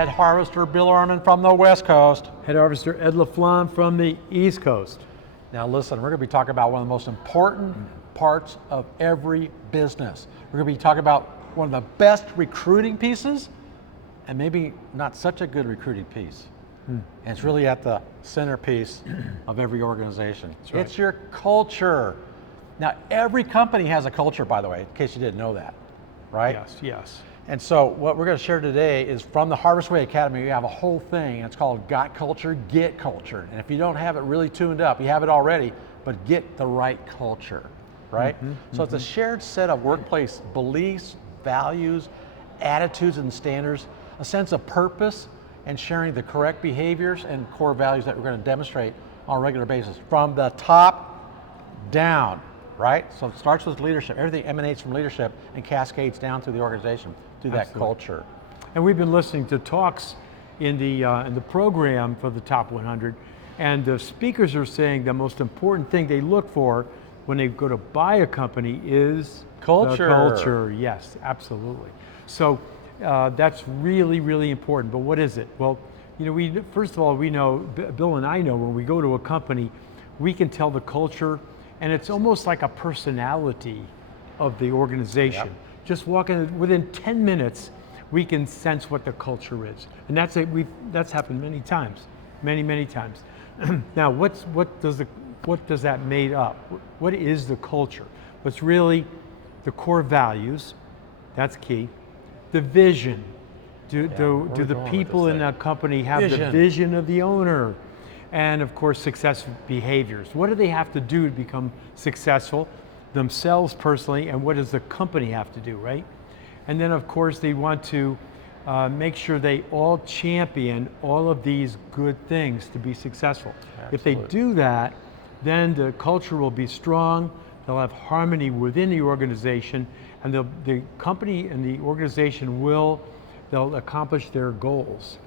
Head Harvester Bill Arman from the West Coast. Head Harvester Ed LaFlamme from the East Coast. Now listen, we're going to be talking about one of the most important parts of every business. We're going to be talking about one of the best recruiting pieces, and maybe not such a good recruiting piece. And it's really at the centerpiece of every organization. Right. It's your culture. Now, every company has a culture, by the way, in case you didn't know that, right? Yes, yes. And so what we're going to share today is from the Harvest Way Academy. We have a whole thing, and it's called Got Culture, Get Culture. And if you don't have it really tuned up, you have it already, but get the right culture, right? So it's a shared set of workplace beliefs, values, attitudes and standards, a sense of purpose, and sharing the correct behaviors and core values that we're going to demonstrate on a regular basis from the top down, right? So it starts with leadership. Everything emanates from leadership and cascades down through the organization, through that culture. And we've been listening to talks in the program for the top 100, and the speakers are saying the most important thing they look for when they go to buy a company is Culture. The culture, yes, absolutely. So that's really, really important. But what is it? Well, you know, first of all, we know, Bill and I know, when we go to a company, we can tell the culture, and it's almost like a personality of the organization. Yep. Just walking, within 10 minutes, we can sense what the culture is. And that's happened many times, many times. Now, what does that made up? What is the culture? What's really the core values, that's key. The vision. Do the people in that company have the vision of the owner? And of course, successful behaviors. What do they have to do to become successful themselves personally, and what does the company have to do, right? And then of course, they want to make sure they all champion all of these good things to be successful. Absolutely. If they do that, then the culture will be strong, they'll have harmony within the organization, and the company and the organization they'll accomplish their goals.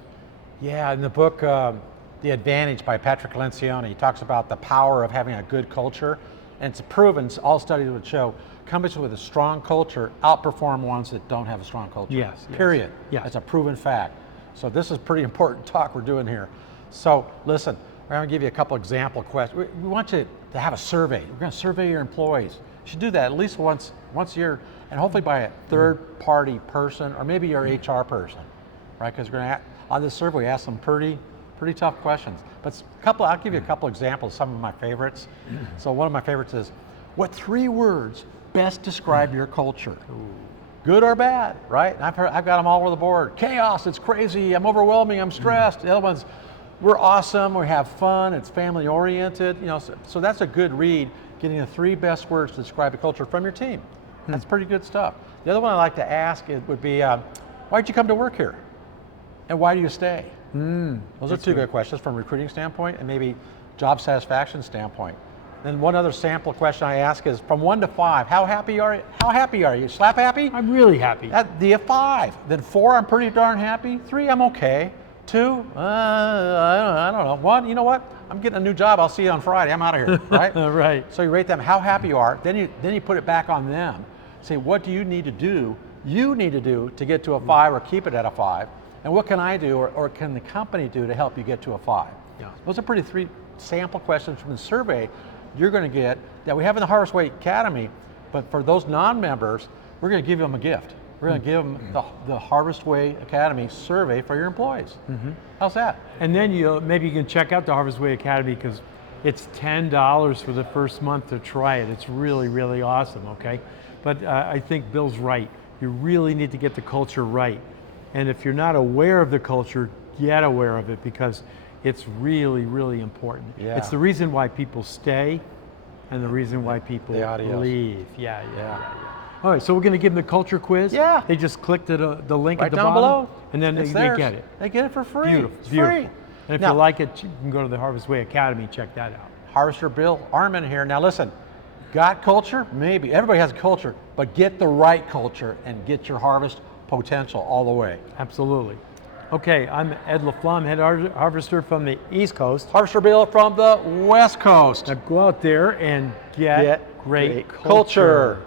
Yeah, in the book, The Advantage by Patrick Lencioni, he talks about the power of having a good culture. And it's proven, all studies would show, companies with a strong culture outperform ones that don't have a strong culture. Yes. Period. Yes. That's a proven fact. So this is pretty important talk we're doing here. So listen, we're going to give you a couple example questions. We want you to have a survey. We're going to survey your employees. You should do that at least once a year, and hopefully by a third-party person, or maybe your HR person, right? Because we're going to, on this survey, we ask some pretty tough questions. But I'll give you a couple examples, some of my favorites. So one of my favorites is, what 3 words best describe your culture? Good or bad, right? And I've got them all over the board. Chaos, it's crazy, I'm overwhelming, I'm stressed. The other one's, we're awesome, we have fun, it's family oriented. You know, so that's a good read, getting the 3 best words to describe a culture from your team. That's pretty good stuff. The other one I like to ask would be, why'd you come to work here? And why do you stay? Those are 2 good questions from a recruiting standpoint and maybe job satisfaction standpoint. Then one other sample question I ask is, from 1 to 5, how happy are you? How happy are you? Slap happy? I'm really happy. Do you 5? Then 4, I'm pretty darn happy. 3, I'm okay. 2, I don't know. 1, you know what? I'm getting a new job. I'll see you on Friday. I'm out of here, right? Right. So you rate them how happy you are. Then you put it back on them. Say, what do you need to do? You need to do to get to a 5 or keep it at a 5. And what can I do, or can the company do to help you get to a 5? Yeah. Those are pretty 3 sample questions from the survey you're going to get that we have in the Harvest Way Academy. But for those non-members, we're going to give them a gift. We're going to give them the Harvest Way Academy survey for your employees. How's that? And then maybe you can check out the Harvest Way Academy, because it's $10 for the first month to try it. It's really, really awesome, okay? But I think Bill's right. You really need to get the culture right. And if you're not aware of the culture, get aware of it, because it's really, really important. Yeah. It's the reason why people stay and the reason why people leave. Yeah. All right, so we're going to give them the culture quiz. Yeah. They just click the link Right at the down bottom, below. and then they get it. They get it for free. Beautiful. It's Beautiful. free. And if Now- you like it, you can go to the Harvest Way Academy and check that out. Harvester Bill Arman here. Now listen, got culture? Maybe. Everybody has a culture, but get the right culture and get your harvest potential all the way. Absolutely. Okay, I'm Ed LaFlamme, head harvester from the East Coast. Harvester Bill from the West Coast. Now go out there and get great culture.